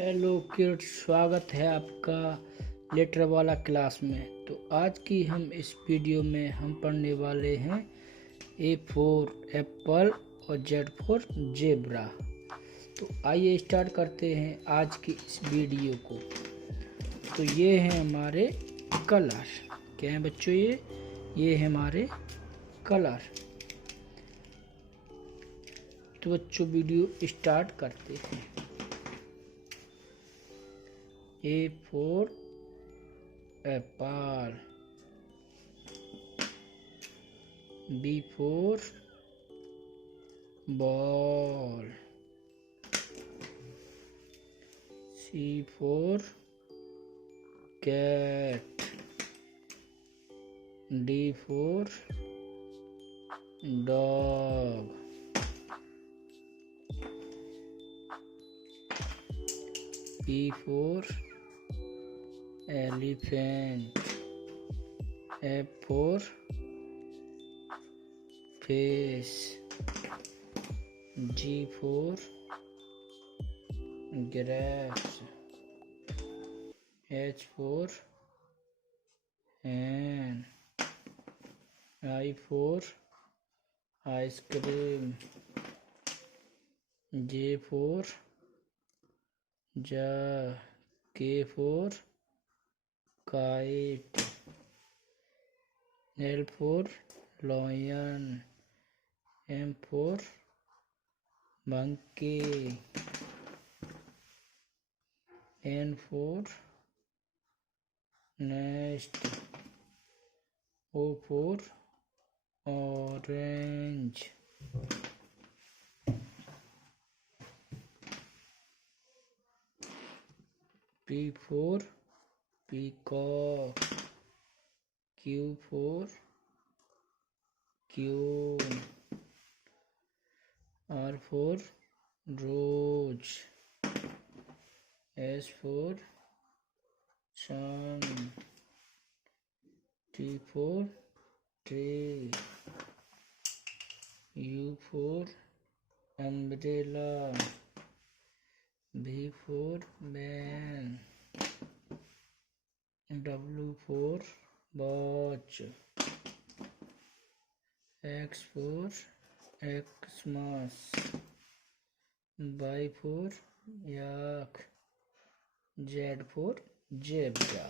Hello kids, स्वागत है आपका लेटर वाला क्लास में। तो आज की हम इस वीडियो में हम पढ़ने वाले हैं ए फॉर एप्पल और जेड फॉर जेब्रा। तो आइए स्टार्ट करते हैं आज की इस वीडियो को। तो ये हैं हमारे कलर। क्या हैं बच्चों? ये है हमारे कलर। तो बच्चों वीडियो स्टार्ट करते हैं। A for apple, B for ball, C for cat, D for dog, E for elephant, F for fish, G for grapes, H for hen, I for ice cream, J for jug, K for kite, L for lion, M for monkey, N for nest, O for orange, P for peacock, Q for queen, R for rose, S for sun, T for tree, U for umbrella, V for van, W for watch, X for Xmas, Y for yak, Z for zebra।